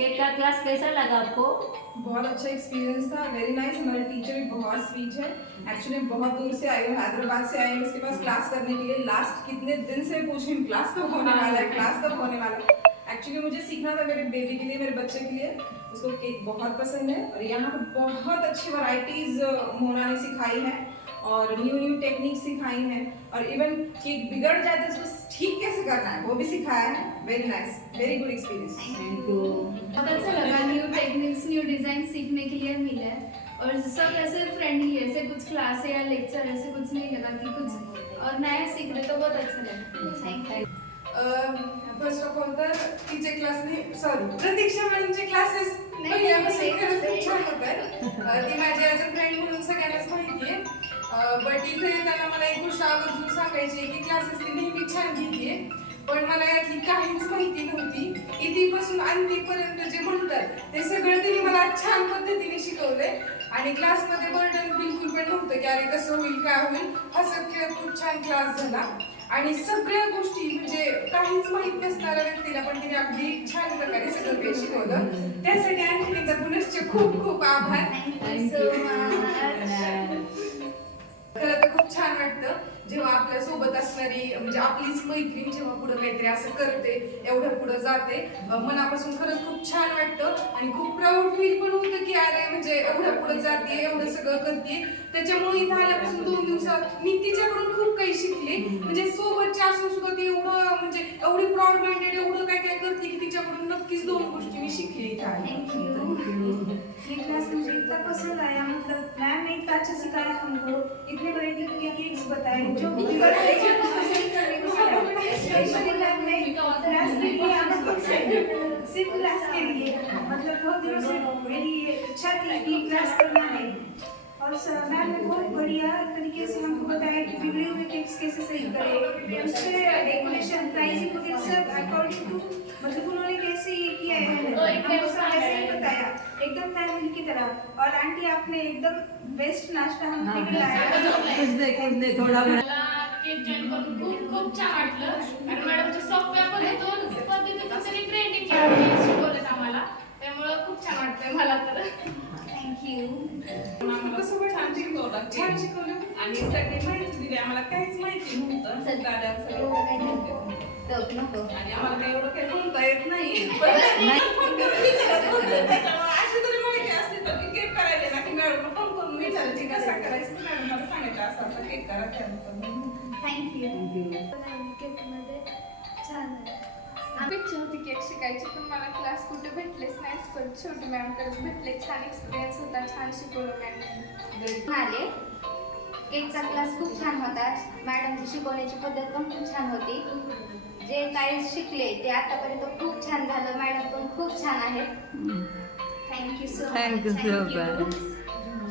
Cake का class कैसा लगा आपको? बहुत अच्छा एक्सपीरियंस था, वेरी नाइस। हमारे टीचर भी बहुत स्वीट है। एक्चुअली बहुत दूर से आई हूँ, हैदराबाद से आई हूँ उसके पास क्लास करने के लिए। लास्ट कितने दिन से पूछ रही हूँ क्लास कब होने वाला है, क्लास कब होने वाला है। एक्चुअली मुझे सीखना था मेरे बेबी के लिए, मेरे बच्चे के लिए। उसको केक बहुत पसंद है और यहाँ पर बहुत अच्छी वैरायटीज मोना ने सिखाई है और न्यू टेक्निक सिखाई हैं और इवन केक बिगड़ जाए तो उसको ठीक कैसे करना है वो भी सिखाया है। Very nice, very good experience. Thank you. बहुत अच्छा लगा, न्यू टेक्निक्स न्यू डिजाइन सीखने के लिए मिला है और सब ऐसे फ्रेंडली है, ऐसे कुछ क्लास या लेक्चर ऐसे कुछ नहीं लगा कि कुछ और नया सीख रहे, तो बहुत अच्छा लगा। Thank you. First of all तर तिचे क्लास नाही, सॉरी, प्रतीक्षा मॅडमचे क्लासेस पहिल्यापासून खरंच खूप छान होतात। ती माझी ॲज अ फ्रेंड म्हणून सगळ्यांनाच माहिती आहे। बट इथे येताना मला एक गोष्ट आवर्जून सांगायची आहे की क्लासेस ती नेहमी छान घेते, पण मला यातली काहीच माहिती नव्हती। इथपासून अंतिपर्यंत जे म्हणतात ते सगळं तिने मला छान पद्धतीने शिकवलंय आणि क्लासमध्ये बर्डन बिलकुल पण नव्हतं की अरे कसं होईल काय होईल। हसत खेळत खूप छान क्लास झाला आणि सगळ्या गोष्टी म्हणजे काहीच माहित नसणाऱ्या व्यक्तीला पण तिने अगदी छान प्रकारे सगळं काही शिकवलं। त्यासाठी आणखी एकदा पुनश्च खूप खूप आभार। खरं तर खूप छान वाटतं जेव्हा आपल्या सोबत असणारी म्हणजे आपलीच मैत्रीण जेव्हा पुढे काहीतरी असं करते, एवढं पुढे जाते, मनापासून खरंच खूप छान वाटतं आणि खूप प्राऊड फील पण होतं की अरे म्हणजे एवढं पुढे जाते, एवढं सगळं करते। त्याच्यामुळे इथं आल्यापासून 2 दिवसात मी तिच्याकडून खूप काही शिकले। म्हणजे सोबतच्या असून सुद्धा ती एवढं म्हणजे एवढी प्राऊड माइंडेड एवढं काय काय करते की तिच्याकडून नक्कीच 2 गोष्टी मी शिकले इथं। ये क्लास मुझे इतना पसंद आया, मतलब मैम ने इतना अच्छा सिखाया हमको, इतने वैरायटी के केक्स बताए जो भी पसंद करने को सिखाया। स्पेशली मैम ने क्लास के लिए हमको सिर्फ क्लास के लिए मतलब बहुत दिनों से मेरी इच्छा थी कि क्लास करना है और मैम ने बहुत बढ़िया तरीके से हमको बताया कि बिगड़े हुए केक्स कैसे सही करें, उसके डेकोरेशन प्राइसिंग वगैरह सब अकॉर्डिंग टू मतलब उन्होंने कैसे ये किया है हमको सब ऐसे ही बताया एकदम फैमिली की तरह। और आंटी आपने एकदम बेस्ट नाश्ता हमको खिलाया। कुछ दे थोड़ा मला केक जॉईन करून खूप खूप छान वाटलं कारण मॅडमच्या सोप्या पद्धतीतून सगळी ट्रेनिंग शिकवलं आम्हाला, त्यामुळं खूप छान वाटतंय मला तर। थँक्यू। आम्हाला सगळं छान शिकवलं, छान शिकवलं आणि सगळी माहिती दिली। आम्हाला काहीच माहिती नव्हतं, दादा सगळं आणि आम्हाला काही एवढं काही बोलता येत नाही। फोन करून विचारत होते, त्याच्यामुळे अशी जरी माहिती असली तर मी केक करायला ना की मॅडमला फोन करून विचारायची कसं करायचं, की मॅडम मला सांगितलं असं असं केक करा त्यानंतर। थँक्यू। केकमध्ये छान आहे। अपेक्षा होती केक शिकायची पण मला क्लास कुठे भेटलेच नाहीत, पण शेवटी मॅमकडेच भेटले। छान एक्सपिरियन्स होता, छान शिकवलं मॅम। आले केकचा क्लास खूप छान होता, मॅडमची शिकवण्याची पद्धत पण खूप छान होती। जे काही शिकले ते आतापर्यंत खूप छान झालं, मॅडम पण खूप छान आहेत। Thank you so thank you so much.